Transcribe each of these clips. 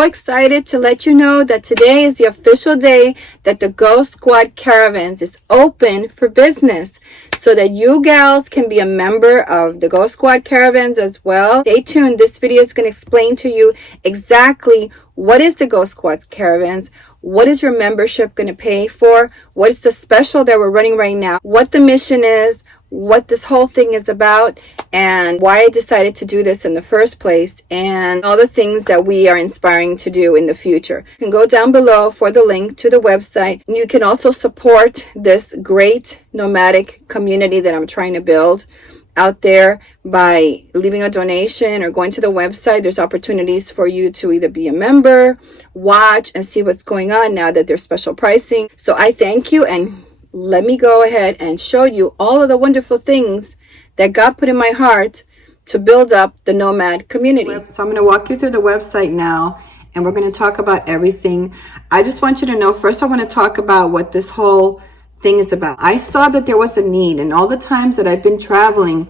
so excited to let you know that today is the official day that the Go Squad Caravans is open for business, so that you gals can be a member of the Go Squad Caravans as well. Stay tuned. This video is going to explain to you exactly what is the Go Squad Caravans, what is your membership going to pay for, what is the special that we're running right now, what the mission is, what this whole thing is about, and why I decided to do this in the first place, and all the things that we are inspiring to do in the future. You can go down below for the link to the website. You can also support this great nomadic community that I'm trying to build out there by leaving a donation or going to the website. There's opportunities for you to either be a member, watch, and see what's going on now that there's special pricing. So I thank you, and let me go ahead and show you all of the wonderful things that God put in my heart to build up the nomad community. So I'm going to walk you through the website now, and we're going to talk about everything. I just want you to know, first I want to talk about what this whole thing is about. I saw that there was a need, and all the times that I've been traveling,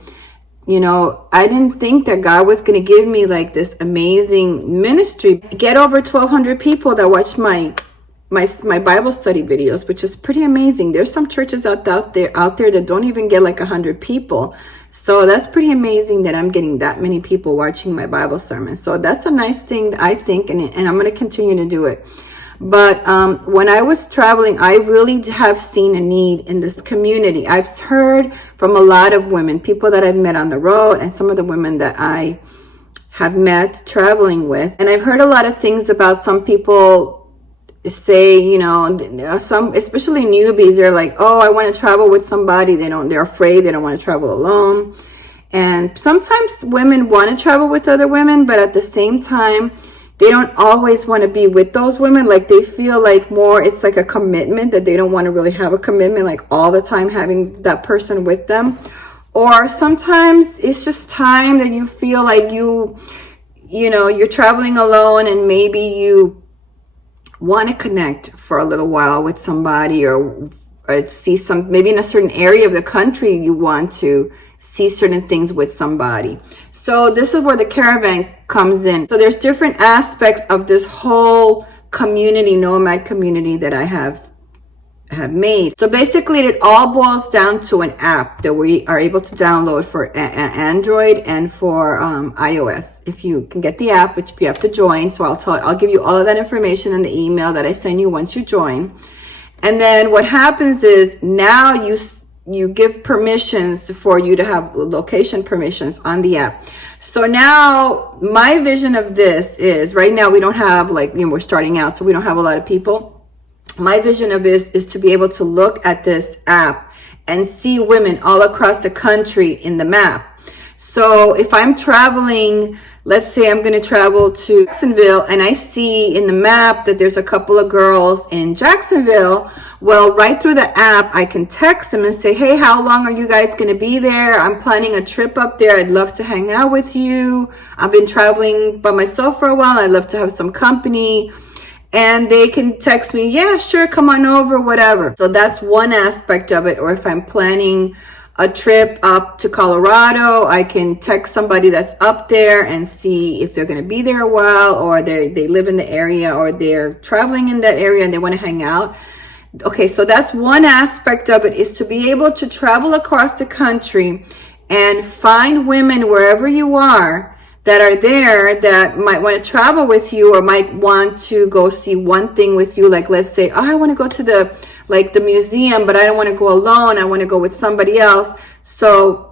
you know, I didn't think that God was going to give me like this amazing ministry. Get over 1,200 people that watch my Bible study videos, which is pretty amazing. There's some churches out there that don't even get like 100 people. So that's pretty amazing that I'm getting that many people watching my Bible sermons. So that's a nice thing, I think, and I'm going to continue to do it. But when I was traveling, I really have seen a need in this community. I've heard from a lot of women, people that I've met on the road, and some of the women that I have met traveling with. And I've heard a lot of things about some people say, you know, some, especially newbies, they're like, oh, I want to travel with somebody. They're afraid. They don't want to travel alone. And sometimes women want to travel with other women, but at the same time, they don't always want to be with those women. Like, they feel like more, it's like a commitment, that they don't want to really have a commitment, like all the time having that person with them. Or sometimes it's just time that you feel like you know, you're traveling alone, and maybe you want to connect for a little while with somebody, or see some, maybe in a certain area of the country, you want to see certain things with somebody. So this is where the caravan comes in. So there's different aspects of this whole community, nomad community, that I have made. So basically it all boils down to an app that we are able to download for Android and for iOS. If you can get the app, which if you have to join, so I'll give you all of that information in the email that I send you once you join. And then what happens is, now you give permissions for you to have location permissions on the app. So now my vision of this is, right now we don't have, like, you know, we're starting out, so we don't have a lot of people. My vision of this is to be able to look at this app and see women all across the country in the map. So if I'm traveling, let's say I'm going to travel to Jacksonville, and I see in the map that there's a couple of girls in Jacksonville, well, right through the app, I can text them and say, hey, how long are you guys going to be there? I'm planning a trip up there. I'd love to hang out with you. I've been traveling by myself for a while. I'd love to have some company. And they can text me, yeah, sure, come on over, whatever. So that's one aspect of it. Or if I'm planning a trip up to Colorado, I can text somebody that's up there and see if they're going to be there a while, or they live in the area, or they're traveling in that area and they want to hang out. Okay, so that's one aspect of it, is to be able to travel across the country and find women wherever you are that are there, that might want to travel with you, or might want to go see one thing with you. Like, let's say, oh, I want to go to the museum, but I don't want to go alone. I want to go with somebody else. So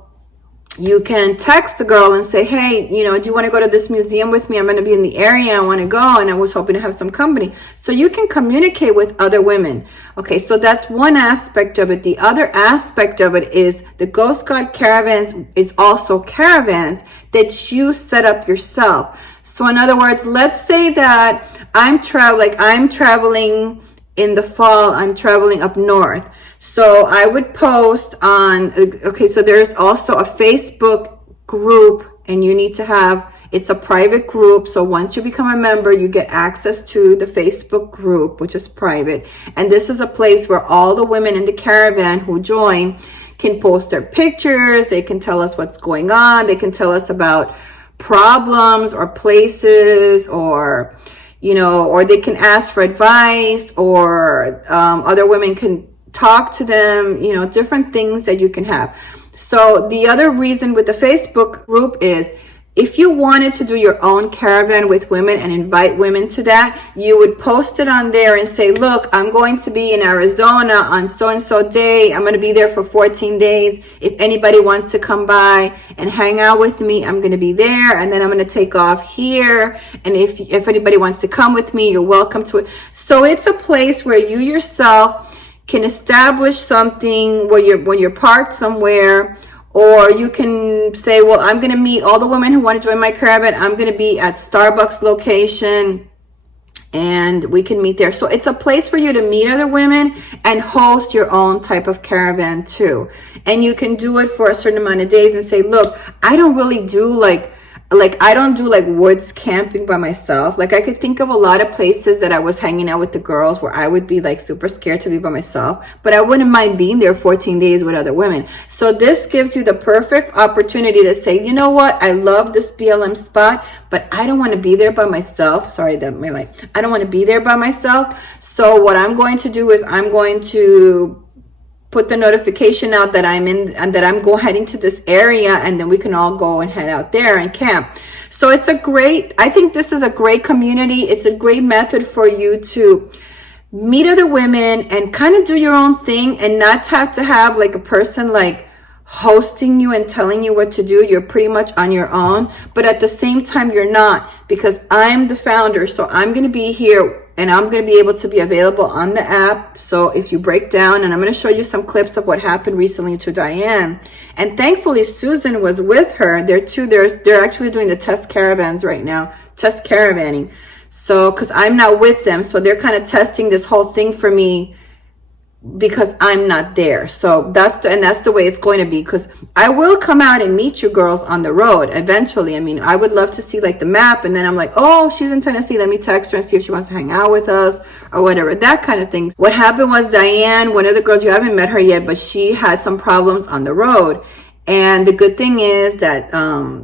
you can text the girl and say, hey, you know, do you want to go to this museum with me? I'm going to be in the area. I want to go, and I was hoping to have some company. So you can communicate with other women. Okay, so that's one aspect of it. The other aspect of it is the Go Squad Caravans is also caravans that you set up yourself. So in other words, let's say that I'm traveling in the fall, I'm traveling up north. So I would post on, okay, so there's also a Facebook group, and you need to have, it's a private group. So once you become a member, you get access to the Facebook group, which is private. And this is a place where all the women in the caravan who join can post their pictures. They can tell us what's going on. They can tell us about problems or places, or, you know, or they can ask for advice, or other women can talk to them, you know, different things that you can have. So the other reason with the Facebook group is, if you wanted to do your own caravan with women and invite women to that, you would post it on there and say, look, I'm going to be in Arizona on so-and-so day. I'm going to be there for 14 days. If anybody wants to come by and hang out with me, I'm going to be there. And then I'm going to take off here. And if anybody wants to come with me, you're welcome to it. So it's a place where you yourself can establish something where when you're parked somewhere. Or you can say, well, I'm going to meet all the women who want to join my caravan. I'm going to be at Starbucks location and we can meet there. So it's a place for you to meet other women and host your own type of caravan too. And you can do it for a certain amount of days and say, look, I don't really do like I don't do like woods camping by myself. Like I could think of a lot of places that I was hanging out with the girls where I would be like super scared to be by myself, but I wouldn't mind being there 14 days with other women. So this gives you the perfect opportunity to say, you know what? I love this BLM spot, but I don't want to be there by myself. Sorry, I don't want to be there by myself. So what I'm going to do is I'm going to put the notification out that I'm in and that I'm heading to this area, and then we can all go and head out there and camp. So it's I think this is a great community. It's a great method for you to meet other women and kind of do your own thing and not have to have like a person like hosting you and telling you what to do. You're pretty much on your own, but at the same time you're not, because I'm the founder. So I'm going to be here and I'm going to be able to be available on the app. So if you break down, and I'm going to show you some clips of what happened recently to Diane. And thankfully, Susan was with her. They're actually doing the test caravans right now, test caravanning. So, because I'm not with them. So they're kind of testing this whole thing for me because I'm not there. So that's the way it's going to be, because I will come out and meet you girls on the road eventually. I mean, I would love to see like the map, and then I'm like, oh, she's in Tennessee, let me text her and see if she wants to hang out with us or whatever, that kind of thing. What happened was Diane, one of the girls, you haven't met her yet, but she had some problems on the road. And the good thing is that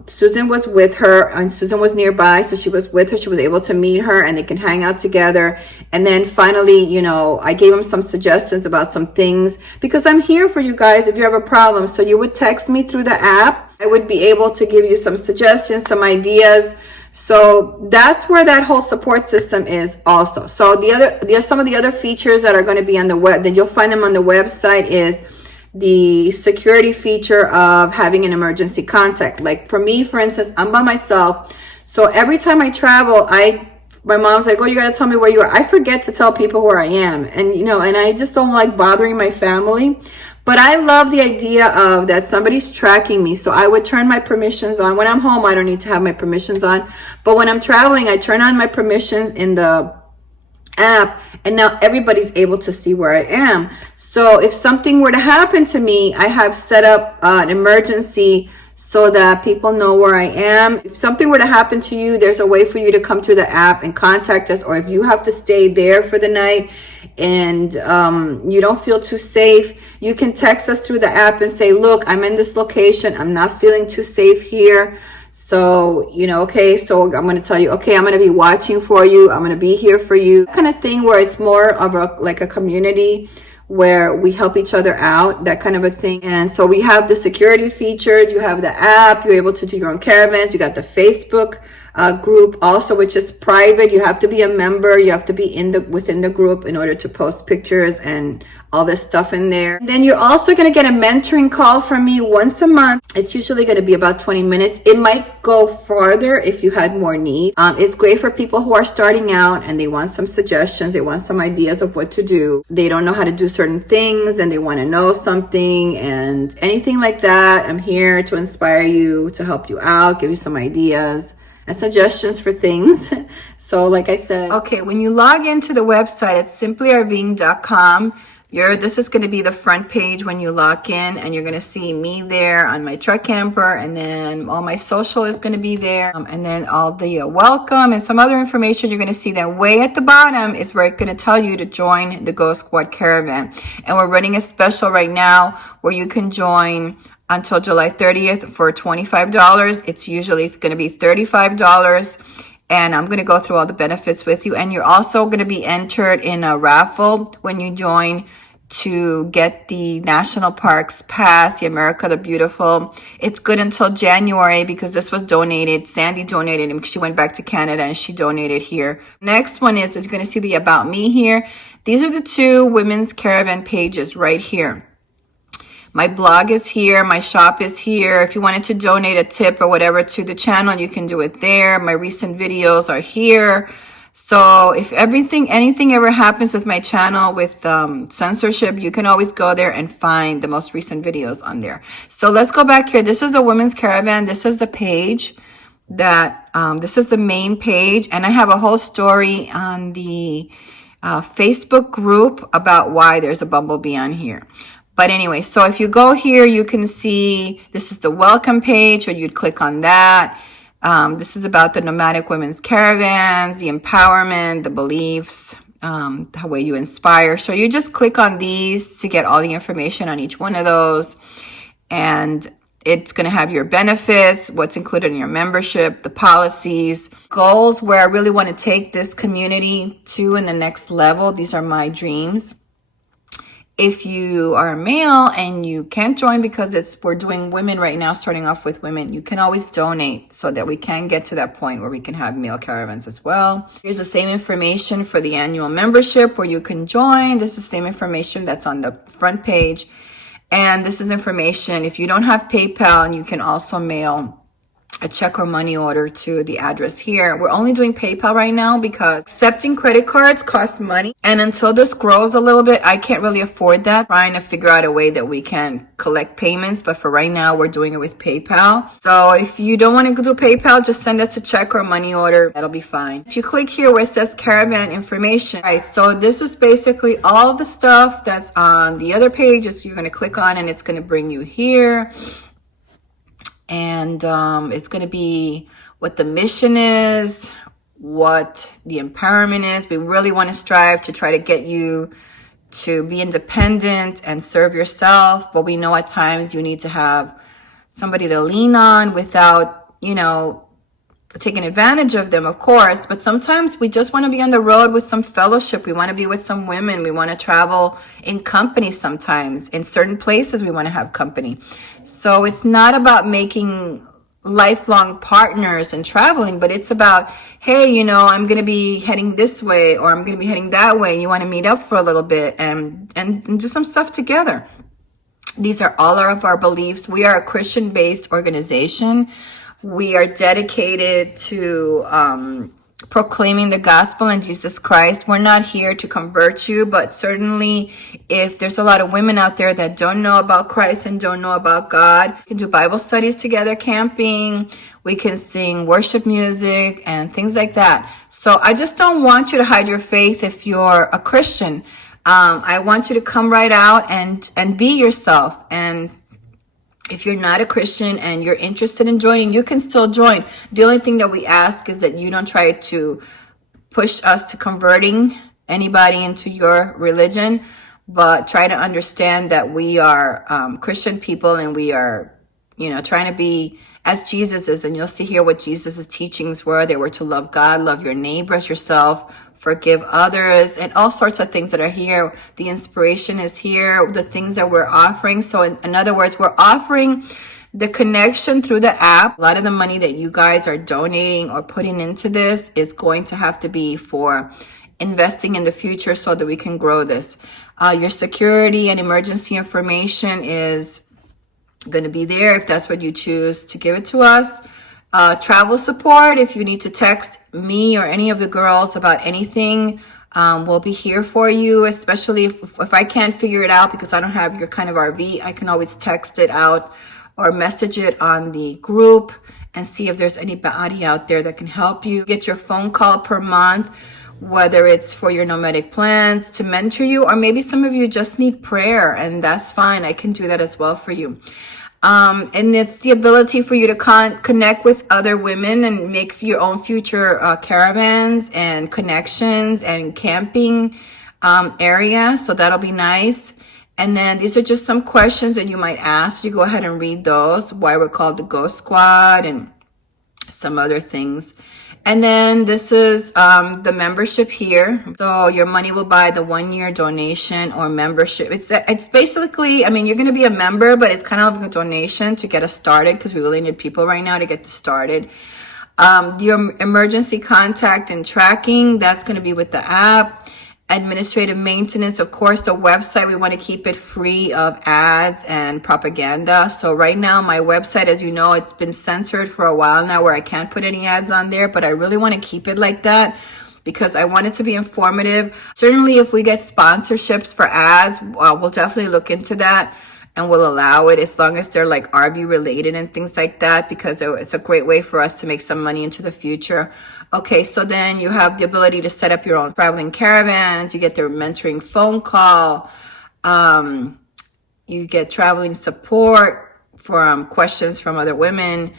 Susan was with her, and Susan was nearby, so she was with her. She was able to meet her, and they can hang out together. And then finally, you know, I gave them some suggestions about some things, because I'm here for you guys if you have a problem. So you would text me through the app. I would be able to give you some suggestions, some ideas. So that's where that whole support system is also. So some of the other features that are going to be on the web, that you'll find them on the website, is the security feature of having an emergency contact. Like for me, for instance, I'm by myself. So every time I travel, my mom's like, oh, you got to tell me where you are. I forget to tell people where I am. And, you know, and I just don't like bothering my family. But I love the idea of that somebody's tracking me. So I would turn my permissions on. When I'm home, I don't need to have my permissions on. But when I'm traveling, I turn on my permissions in the app, and now everybody's able to see where I am. So if something were to happen to me, I have set up an emergency so that people know where I am. If something were to happen to you, there's a way for you to come to the app and contact us. Or if you have to stay there for the night and you don't feel too safe, you can text us through the app and say, look, I'm in this location, I'm not feeling too safe here. So, you know, okay, so I'm going to tell you, okay, I'm going to be watching for you. I'm going to be here for you. Kind of thing where it's more of like a community where we help each other out, that kind of a thing. And so we have the security features, you have the app, you're able to do your own caravans. You got the Facebook group also, which is private. You have to be a member. You have to be within the group in order to post pictures and all this stuff in there. Then you're also going to get a mentoring call from me once a month. It's usually going to be about 20 minutes. It might go farther if you had more need. It's great for people who are starting out and they want some suggestions. They want some ideas of what to do. They don't know how to do certain things and they want to know something and anything like that. I'm here to inspire you, to help you out, give you some ideas and suggestions for things. So like I said, okay, when you log into the website at SimplyRVing.com, this is going to be the front page when you log in, and you're going to see me there on my truck camper, and then all my social is going to be there, and then all the welcome and some other information. You're going to see that way at the bottom is where it's going to tell you to join the Ghost Squad Caravan. And we're running a special right now where you can join until July 30th for $25. It's usually going to be $35. And I'm going to go through all the benefits with you. And you're also going to be entered in a raffle when you join to get the National Parks Pass, the America the Beautiful. It's good until January because this was donated. Sandy donated and she went back to Canada and she donated here. Next one is you're going to see the About Me here. These are the two women's caravan pages right here. My blog is here. My shop is here. If you wanted to donate a tip or whatever to the channel, you can do it there. My recent videos are here. So if anything ever happens with my channel with censorship, you can always go there and find the most recent videos on there. So let's go back here. This is the Women's Caravan. This is the page that, this is the main page. And I have a whole story on the Facebook group about why there's a bumblebee on here. But anyway, so if you go here, you can see this is the welcome page, or you'd click on that. This is about the nomadic women's caravans, the empowerment, the beliefs, the way you inspire. So you just click on these to get all the information on each one of those. And it's going to have your benefits, what's included in your membership, the policies, goals, where I really want to take this community to in the next level. These are my dreams. If you are a male and you can't join because we're doing women right now, starting off with women, you can always donate so that we can get to that point where we can have male caravans as well. Here's the same information for the annual membership where you can join. This is the same information that's on the front page. And this is information if you don't have PayPal, and you can also mail a check or money order to the address here. We're only doing PayPal right now because accepting credit cards costs money. And until this grows a little bit, I can't really afford that. Trying to figure out a way that we can collect payments. But for right now, we're doing it with PayPal. So if you don't want to do PayPal, just send us a check or money order. That'll be fine. If you click here where it says caravan information, right? So this is basically all the stuff that's on the other pages. You're going to click on and it's going to bring you here. And it's going to be what the mission is, what the empowerment is. We really want to strive to try to get you to be independent and serve yourself. But we know at times you need to have somebody to lean on without, taking advantage of them, of course. But sometimes we just want to be on the road with some fellowship. We want to be with some women. We want to travel in company sometimes. In certain places, we want to have company. So it's not about making lifelong partners and traveling, but it's about, hey, I'm going to be heading this way, or I'm going to be heading that way. And you want to meet up for a little bit and do some stuff together. These are all of our beliefs. We are a Christian-based organization. We are dedicated to proclaiming the gospel and Jesus Christ. We're not here to convert you, but certainly if there's a lot of women out there that don't know about Christ and don't know about God, we can do Bible studies together, camping, we can sing worship music and things like that. So I just don't want you to hide your faith if you're a Christian. I want you to come right out and be yourself. And if you're not a Christian and you're interested in joining, you can still join. The only thing that we ask is that you don't try to push us to converting anybody into your religion, but try to understand that we are Christian people, and we are, trying to be as Jesus is. And you'll see here what Jesus' teachings were. They were to love God, love your neighbor as yourself, forgive others, and all sorts of things that are here. The inspiration is here, the things that we're offering. So in other words, we're offering the connection through the app. A lot of the money that you guys are donating or putting into this is going to have to be for investing in the future so that we can grow this. Your security and emergency information is going to be there if that's what you choose to give it to us. Travel support, if you need to text me or any of the girls about anything, we'll be here for you, especially if I can't figure it out because I don't have your kind of RV. I can always text it out or message it on the group and see if there's anybody out there that can help you. Get your phone call per month, whether it's for your nomadic plans, to mentor you, or maybe some of you just need prayer, and that's fine. I can do that as well for you. And it's the ability for you to connect with other women and make your own future caravans and connections and camping areas. So that'll be nice. And then these are just some questions that you might ask. You go ahead and read those, why we're called the Ghost Squad and some other things. And then this is the membership here. So your money will buy the 1-year donation or membership. It's basically, I mean, you're going to be a member, but it's kind of like a donation to get us started because we really need people right now to get this started. Your emergency contact and tracking, that's going to be with the app. Administrative maintenance, of course, the website, we want to keep it free of ads and propaganda. So right now, my website, as you know, it's been censored for a while now where I can't put any ads on there, but I really want to keep it like that because I want it to be informative. Certainly, if we get sponsorships for ads, we'll definitely look into that and we'll allow it as long as they're like RV related and things like that, because it's a great way for us to make some money into the future. Okay, so then you have the ability to set up your own traveling caravans. You get their mentoring phone call. You get traveling support from questions from other women.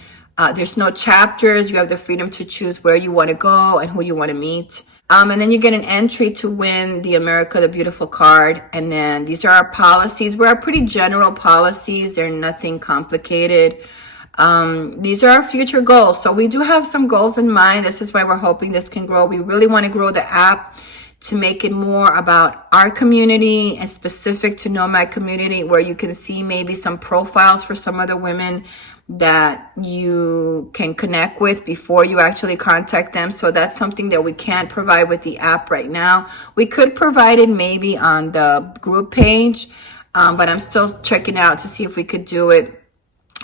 There's no chapters. You have the freedom to choose where you want to go and who you want to meet. And then you get an entry to win the America the Beautiful card. And then these are our policies. We're pretty general policies. They're nothing complicated. These are our future goals. So we do have some goals in mind. This is why we're hoping this can grow. We really want to grow the app to make it more about our community and specific to Nomad community, where you can see maybe some profiles for some other women that you can connect with before you actually contact them. So that's something that we can't provide with the app right now. We could provide it maybe on the group page, but I'm still checking out to see if we could do it.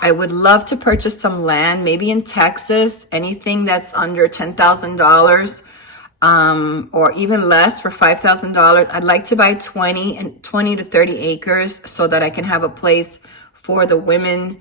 I would love to purchase some land, maybe in Texas, anything that's under $10,000 or even less for $5,000. I'd like to buy 20 to 30 acres so that I can have a place for the women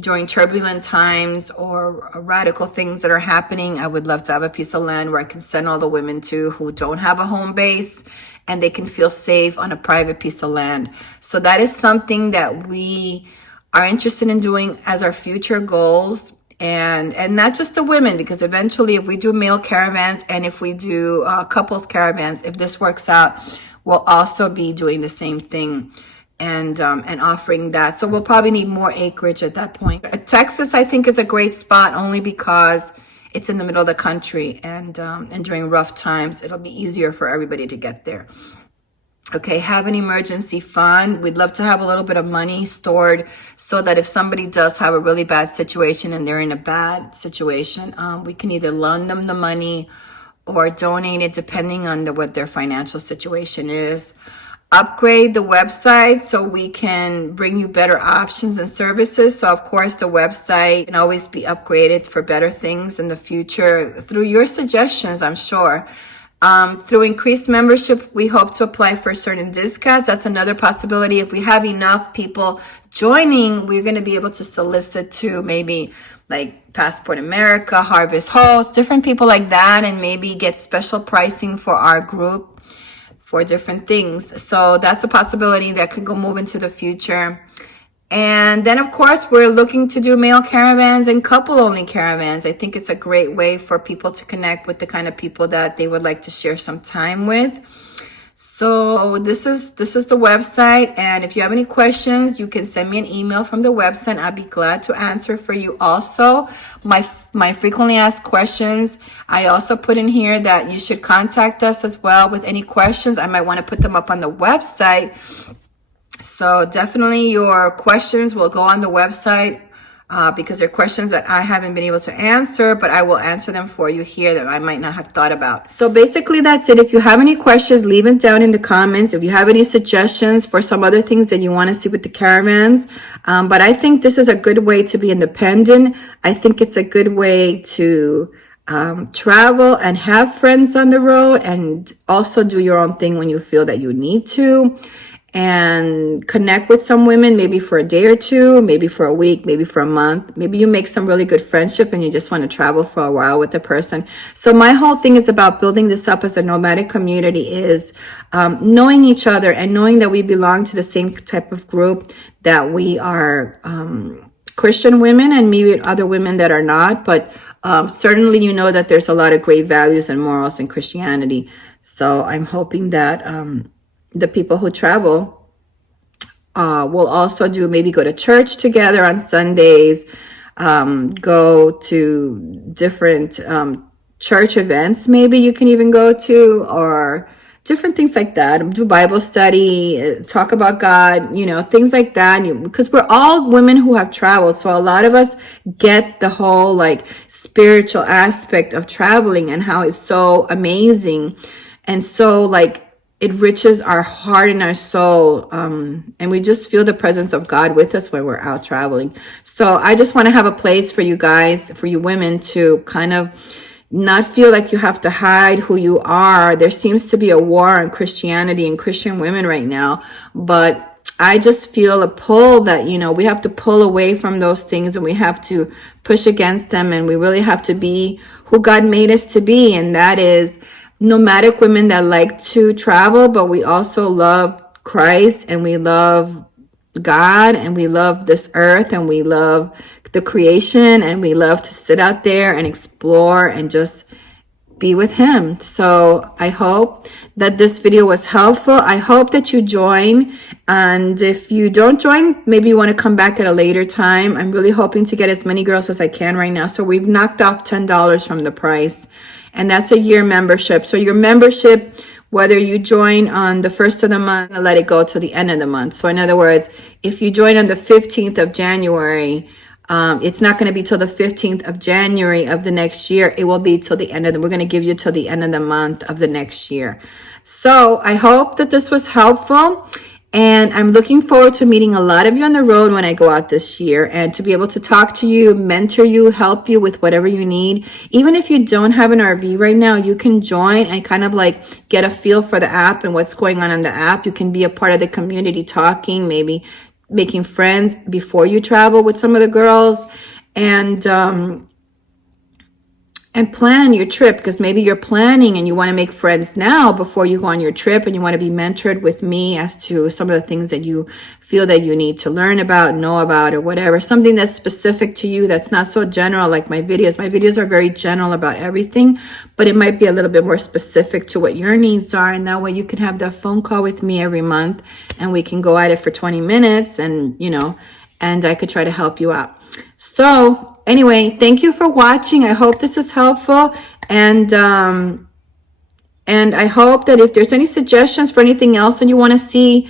during turbulent times or radical things that are happening. I would love to have a piece of land where I can send all the women to who don't have a home base and they can feel safe on a private piece of land. So that is something that we are interested in doing as our future goals. And not just the women, because eventually if we do male caravans and if we do couples caravans, if this works out, we'll also be doing the same thing and offering that. So we'll probably need more acreage at that point. Texas, I think, is a great spot only because it's in the middle of the country, and during rough times, it'll be easier for everybody to get there. Okay, have an emergency fund. We'd love to have a little bit of money stored so that if somebody does have a really bad situation and they're in a bad situation, we can either loan them the money or donate it depending on what their financial situation is. Upgrade the website so we can bring you better options and services. So of course the website can always be upgraded for better things in the future through your suggestions, I'm sure. Through increased membership, we hope to apply for certain discounts. That's another possibility. If we have enough people joining, we're going to be able to solicit to maybe like Passport America, Harvest Host, different people like that, and maybe get special pricing for our group for different things. So that's a possibility that could go move into the future. And then, of course, we're looking to do male caravans and couple-only caravans. I think it's a great way for people to connect with the kind of people that they would like to share some time with. So this is the website. And if you have any questions, you can send me an email from the website. I'll be glad to answer for you also. My frequently asked questions, I also put in here that you should contact us as well with any questions. I might want to put them up on the website. So definitely your questions will go on the website because they're questions that I haven't been able to answer, but I will answer them for you here that I might not have thought about. So basically that's it. If you have any questions, leave it down in the comments. If you have any suggestions for some other things that you want to see with the caravans. But I think this is a good way to be independent. I think it's a good way to travel and have friends on the road and also do your own thing when you feel that you need to. And connect with some women, maybe for a day or two, maybe for a week, maybe for a month. Maybe you make some really good friendship and you just want to travel for a while with the person. So my whole thing is about building this up as a nomadic community is knowing each other and knowing that we belong to the same type of group, that we are Christian women and maybe other women that are not. But certainly you know that there's a lot of great values and morals in Christianity. So I'm hoping that the people who travel will also maybe go to church together on Sundays. go to different church events, maybe you can even go to, or different things like that. Do Bible study, talk about God, things like that. Because we're all women who have traveled. So a lot of us get the whole like spiritual aspect of traveling and how it's so amazing. And so like it enriches our heart and our soul. And we just feel the presence of God with us when we're out traveling. So I just want to have a place for you guys, for you women, to kind of not feel like you have to hide who you are. There seems to be a war on Christianity and Christian women right now, but I just feel a pull that, we have to pull away from those things and we have to push against them, and we really have to be who God made us to be, and that is nomadic women that like to travel, but we also love Christ and we love God and we love this earth and we love the creation and we love to sit out there and explore and just be with him. So I hope that this video was helpful. I hope that you join, and if you don't join, maybe you want to come back at a later time. I'm really hoping to get as many girls as I can right now. So we've knocked off $10 from the price, and that's a year membership. So your membership, whether you join on the 1st of the month, let it go to the end of the month. So in other words, if you join on the 15th of January, it's not going to be till the 15th of January of the next year. It will be till the end of we're going to give you till the end of the month of the next year. So I hope that this was helpful, and I'm looking forward to meeting a lot of you on the road when I go out this year, and to be able to talk to you, mentor you, help you with whatever you need. Even if you don't have an RV right now, you can join and kind of like get a feel for the app and what's going on in the app. You can be a part of the community, talking, maybe making friends before you travel with some of the girls, and plan your trip, because maybe you're planning and you want to make friends now before you go on your trip, and you want to be mentored with me as to some of the things that you feel that you need to learn about, know about, or whatever. Something that's specific to you, that's not so general like my videos. My videos are very general about everything, but it might be a little bit more specific to what your needs are, and that way you can have that phone call with me every month and we can go at it for 20 minutes, and and I could try to help you out. So anyway, thank you for watching. I hope this is helpful, and I hope that if there's any suggestions for anything else that you want to see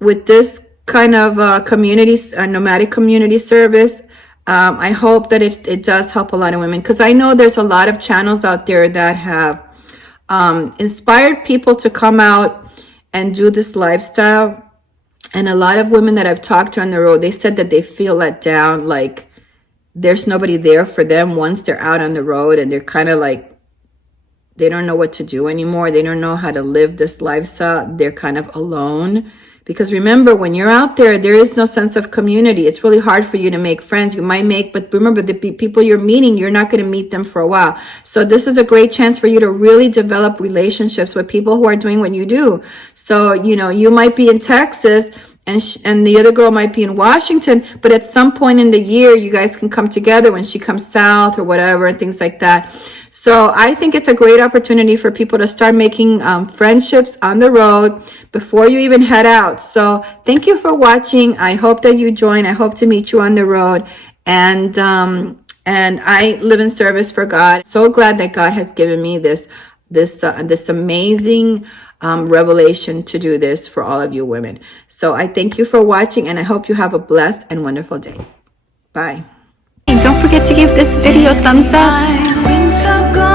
with this kind of community, nomadic community service, I hope that it does help a lot of women, because I know there's a lot of channels out there that have inspired people to come out and do this lifestyle. And a lot of women that I've talked to on the road, they said that they feel let down, like there's nobody there for them once they're out on the road, and they're kind of like, they don't know what to do anymore. They don't know how to live this lifestyle. They're kind of alone. Because remember, when you're out there, there is no sense of community. It's really hard for you to make friends. You might make, but remember, the people you're meeting, you're not going to meet them for a while. So this is a great chance for you to really develop relationships with people who are doing what you do. So, you might be in Texas, and the other girl might be in Washington, but at some point in the year, you guys can come together when she comes south or whatever, and things like that. So I think it's a great opportunity for people to start making friendships on the road before you even head out. So thank you for watching. I hope that you join. I hope to meet you on the road. And I live in service for God. So glad that God has given me this amazing revelation to do this for all of you women. So I thank you for watching, and I hope you have a blessed and wonderful day. Bye. Hey, don't forget to give this video a thumbs up.